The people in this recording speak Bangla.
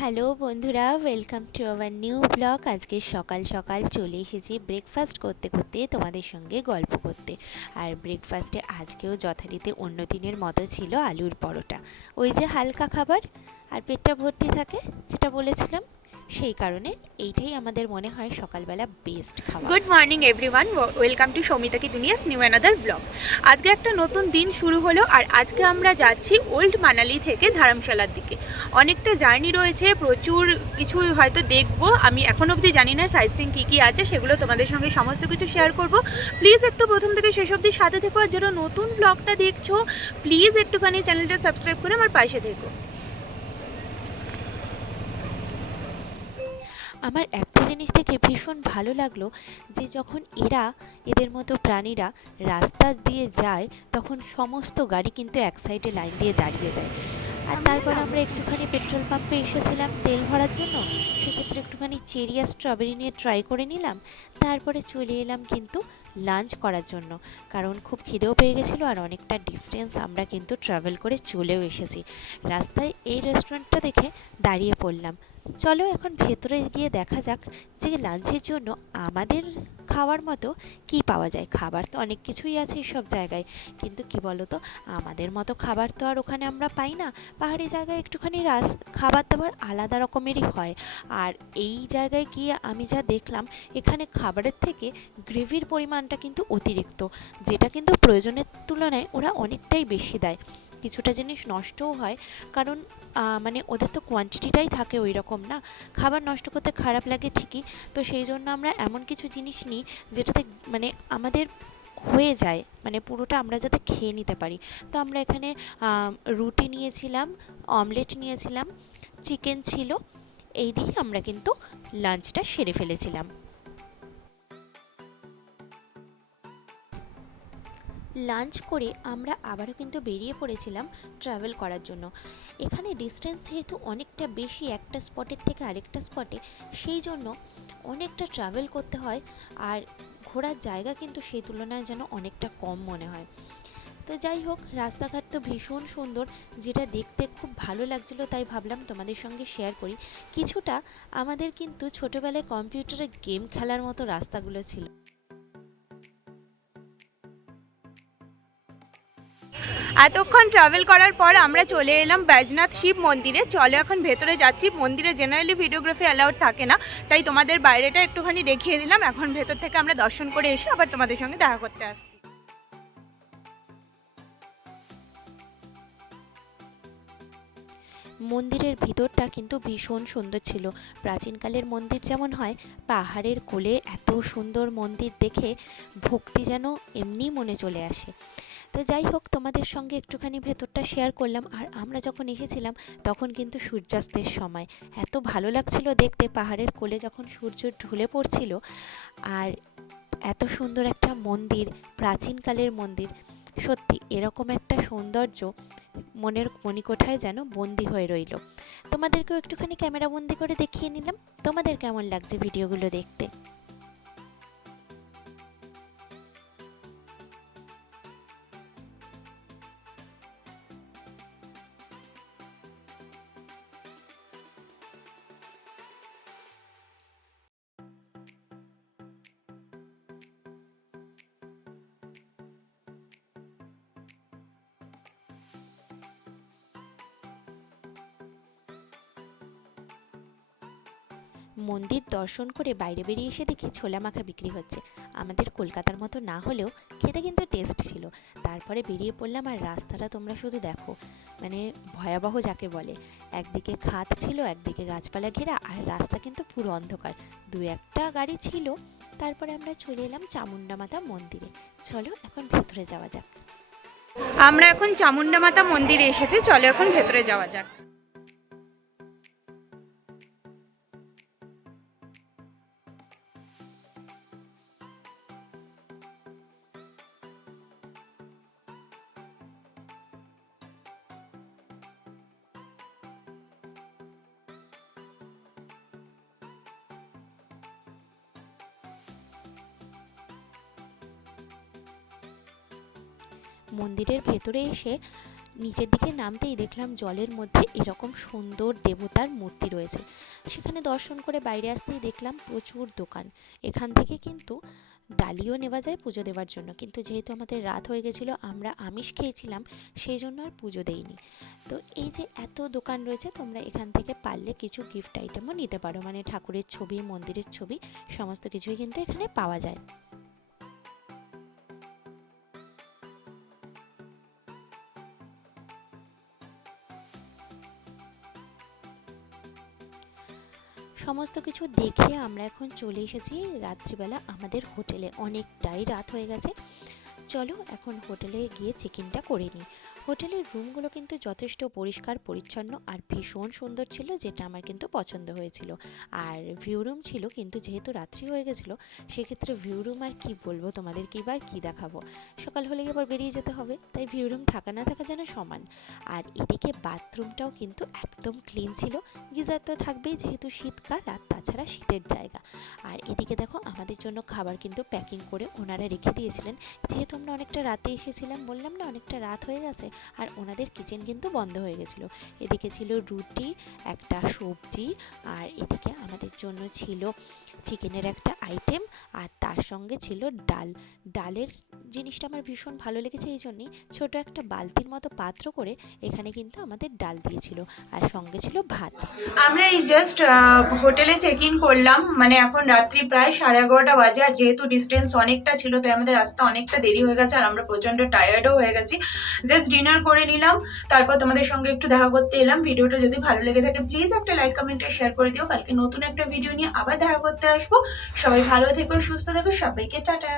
হ্যালো বন্ধুরা, welcome to our new blog. আজকে সকাল সকাল চলে এসেছি ব্রেকফাস্ট করতে করতে তোমাদের সঙ্গে গল্প করতে। আর ব্রেকফাস্টে আজকেও যথারীতি অন্য দিনের মতো ছিল আলুর পরোটা। ওই যে হালকা খাবার আর পেটটা ভর্তি থাকে, যেটা বলেছিলাম, সেই কারণে এইটাই আমাদের মনে হয় সকালবেলা বেস্ট খাবার। Good morning everyone, welcome to Soumita কি দুনিয়াস নিউ অ্যানাদার ব্লগ। আজকে একটা নতুন দিন শুরু হলো আর আজকে আমরা যাচ্ছি ওল্ড মানালি থেকে ধর্মশালার দিকে। অনেকটা জার্নি রয়েছে, প্রচুর কিছু হয়তো দেখবো। আমি এখন অবধি জানি না সাইট সিইং কী কী আছে, সেগুলো তোমাদের সঙ্গে সমস্ত কিছু শেয়ার করব। প্লিজ একটু প্রথম থেকে শেষ অবধি সাথে থেকো, আর যারা নতুন ব্লগটা দেখছো প্লিজ একটুখানি চ্যানেলটা সাবস্ক্রাইব করে আমার পাশে থেকো। আমার একটা জিনিস দেখে ভীষণ ভালো লাগলো যে যখন এদের মতো প্রাণীরা রাস্তা দিয়ে যায়, তখন সমস্ত গাড়ি কিন্তু এক সাইডে লাইন দিয়ে দাঁড়িয়ে যায়। আর তারপর আমরা একটুখানি পেট্রোল পাম্পে এসেছিলাম তেল ভরার জন্য, সেক্ষেত্রে একটুখানি চেরি আর স্ট্রবেরি নিয়ে ট্রাই করে নিলাম। তারপরে চলে এলাম কিন্তু লাঞ্চ করার জন্য, কারণ খুব খিদেও পেয়ে গেছিলো আর অনেকটা ডিস্টেন্স আমরা কিন্তু ট্রাভেল করে চলেও এসেছি। রাস্তায় এই রেস্টুরেন্টটা দেখে দাঁড়িয়ে পড়লাম। চলো এখন ভেতরে গিয়ে দেখা যাক যে লাঞ্চের জন্য আমাদের খাওয়ার মতো কি পাওয়া যায়। খাবার তো অনেক কিছুই আছে সব জায়গায়, কিন্তু কি বলো তো, আমাদের মতো খাবার তো আর ওখানে আমরা পাই না। পাহাড়ি জায়গায় একটুখানি খাবার দাবার আলাদা রকমেরই হয়। আর এই জায়গায় গিয়ে আমি যা দেখলাম, এখানে খাবারের থেকে গ্রেভির পরিমাণটা কিন্তু অতিরিক্ত, যেটা কিন্তু প্রয়োজনের তুলনায় ওরা অনেকটাই বেশি দেয়। কিছুটা জিনিস নষ্টও হয়, কারণ মানে ওদের তো কোয়ান্টিটিটাই থাকে ওই রকম না। খাবার নষ্ট করতে খারাপ লাগে ঠিকই, তো সেই জন্য আমরা এমন কিছু জিনিস নিই যেটাতে মানে আমাদের হয়ে যায়, মানে পুরোটা আমরা যাতে খেয়ে নিতে পারি। তো আমরা এখানে রুটি নিয়েছিলাম, অমলেট নিয়েছিলাম, চিকেন ছিল, এই দিয়ে আমরা কিন্তু লাঞ্চটা সেরে ফেলেছিলাম। লাঞ্চ করে আমরা আবারও কিন্তু বেরিয়ে পড়েছিলাম ট্রাভেল করার জন্য। এখানে ডিস্টেন্স যেহেতু অনেকটা বেশি একটা স্পটের থেকে আরেকটা স্পটে, সেই জন্য অনেকটা ট্রাভেল করতে হয়। আর ঘোরার জায়গা কিন্তু সেই তুলনায় যেন অনেকটা কম মনে হয়। তো যাই হোক, রাস্তাঘাট তো ভীষণ সুন্দর, যেটা দেখতে খুব ভালো লাগছিল, তাই ভাবলাম তোমাদের সঙ্গে শেয়ার করি। কিছুটা আমাদের কিন্তু ছোটোবেলায় কম্পিউটারে গেম খেলার মতো রাস্তাগুলো ছিল। এতক্ষণ ট্রাভেল করার পর আমরা চলে এলাম বৈজনাথ শিব মন্দিরে। চলো এখন ভেতরে যাচ্ছি। মন্দিরে জেনারেলি ভিডিওগ্রাফি অ্যালাউড থাকে না, তাই তোমাদের বাইরেটা একটুখানি দেখিয়ে দিলাম। এখন ভেতর থেকে আমরা দর্শন করে এসে আবার তোমাদের সঙ্গে দেখা করতে আসছি। মন্দিরের ভিতরটা কিন্তু ভীষণ সুন্দর ছিল। প্রাচীনকালের মন্দির যেমন হয়, পাহাড়ের কোলে এত সুন্দর মন্দির দেখে ভক্তি যেন এমনি মনে চলে আসে। তো যাই হোক, তোমাদের সঙ্গে একটুখানি ভেতরটা শেয়ার করলাম। আর আমরা যখন এসেছিলাম তখন কিন্তু সূর্যাস্তের সময়, এত ভালো লাগছিল দেখতে পাহাড়ের কোলে যখন সূর্য ঢলে পড়ছিল। আর এত সুন্দর একটা মন্দির, প্রাচীনকালের মন্দির, সত্যি এরকম একটা সৌন্দর্য মনের মণিকোঠায় যেন বন্দি হয়ে রইল। তোমাদেরকেও একটুখানি ক্যামেরা বন্দি করে দেখিয়ে নিলাম। তোমাদের কেমন লাগছে ভিডিওগুলো দেখতে? মন্দির দর্শন করে বাইরে বেরিয়ে এসে দেখি ছোলা মাখা বিক্রি হচ্ছে। আমাদের কলকাতার মতো না হলেও খেতে কিন্তু টেস্ট ছিল। তারপরে বেরিয়ে পড়লাম, আর রাস্তাটা তোমরা শুধু দেখো, মানে ভয়াবহ যাকে বলে। একদিকে খাদ ছিল, একদিকে গাছপালা ঘেরা, আর রাস্তা কিন্তু পুরো অন্ধকার। দু একটা গাড়ি ছিল। তারপরে আমরা চলে এলাম চামুণ্ডা মাতা মন্দিরে। চলো এখন ভেতরে যাওয়া যাক। আমরা এখন চামুণ্ডা মাতা মন্দিরে এসেছি, চলো এখন ভেতরে যাওয়া যাক। মন্দিরের ভেতরে এসে নিচের দিকে নামতেই দেখলাম জলের মধ্যে এরকম সুন্দর দেবতার মূর্তি রয়েছে। সেখানে দর্শন করে বাইরে আসতেই দেখলাম প্রচুর দোকান। এখান থেকে কিন্তু ডালিও নেওয়া যায় পুজো দেওয়ার জন্য, কিন্তু যেহেতু আমাদের রাত হয়ে গেছিলো, আমরা আমিষ খেয়েছিলাম, সেই জন্য আর পুজো দেইনি। তো এই যে এত দোকান রয়েছে, তোমরা এখান থেকে পারলে কিছু গিফট আইটেমও নিতে পারো, মানে ঠাকুরের ছবি, মন্দিরের ছবি, সমস্ত কিছুই কিন্তু এখানে পাওয়া যায়। সমস্ত কিছু দেখে আমরা এখন চলে এসেছি রাত্রিবেলা আমাদের হোটেলে। অনেকটাই রাত হয়ে গেছে, চলো এখন হোটেলে গিয়ে চেক ইনটা করে নিই। হোটেলের রুমগুলো কিন্তু যথেষ্ট পরিষ্কার পরিচ্ছন্ন আর ভীষণ সুন্দর ছিল, যেটা আমার কিন্তু পছন্দ হয়েছিল। আর ভিউ রুম ছিল, কিন্তু যেহেতু রাত্রি হয়ে গেছিলো সেক্ষেত্রে ভিউ রুম আর কি বলবো তোমাদেরকে, এবার কী দেখাবো, সকাল হলেই আবার বেরিয়ে যেতে হবে, তাই ভিউ রুম থাকা না থাকা যেন সমান। আর এদিকে বাথরুমটাও কিন্তু একদম ক্লিন ছিল, গিজার তো থাকবেই যেহেতু শীতকাল, আর তাছাড়া শীতের জায়গা। আর এদিকে দেখো আমাদের জন্য খাবার কিন্তু প্যাকিং করে ওনারা রেখে দিয়েছিলেন, যেহেতু আমরা অনেকটা রাতে এসেছিলাম, বললাম না অনেকটা রাত হয়ে গেছে, আর ওনাদের কিচেন কিন্তু বন্ধ হয়ে গেছিলো। এদিকে ছিল রুটি, একটা সবজি, আর এদিকে আমাদের জন্য ছিল চিকেনের একটা আইটেম, আর তার সঙ্গে ছিল ডাল। ডালের জিনিসটা আমার ভীষণ ভালো লেগেছে, এই জন্যেই ছোটো একটা বালতির মতো পাত্র করে এখানে কিন্তু আমাদের ডাল দিয়েছিল, আর সঙ্গে ছিল ভাত। আমরা এই জাস্ট হোটেলে চেক ইন করলাম, মানে এখন রাত্রি প্রায় 11:30 বাজে, আর যেহেতু ডিস্টেন্স অনেকটা ছিল তাই আমাদের আসতে অনেকটা দেরি হয়ে গেছে, আর আমরা প্রচণ্ড টায়ার্ডও হয়ে গেছি। জাস্ট ডিনার করে নিলাম, তারপর তোমাদের সঙ্গে একটু দেখা করতে এলাম। ভিডিওটা যদি ভালো লেগে থাকে প্লিজ একটা লাইক, কমেন্ট আর শেয়ার করে দিও। কালকে নতুন একটা ভিডিও নিয়ে আবার দেখা করতে আসবো। সবাই ভালো থেকো, সুস্থ থেকো, সবাইকে টাটা।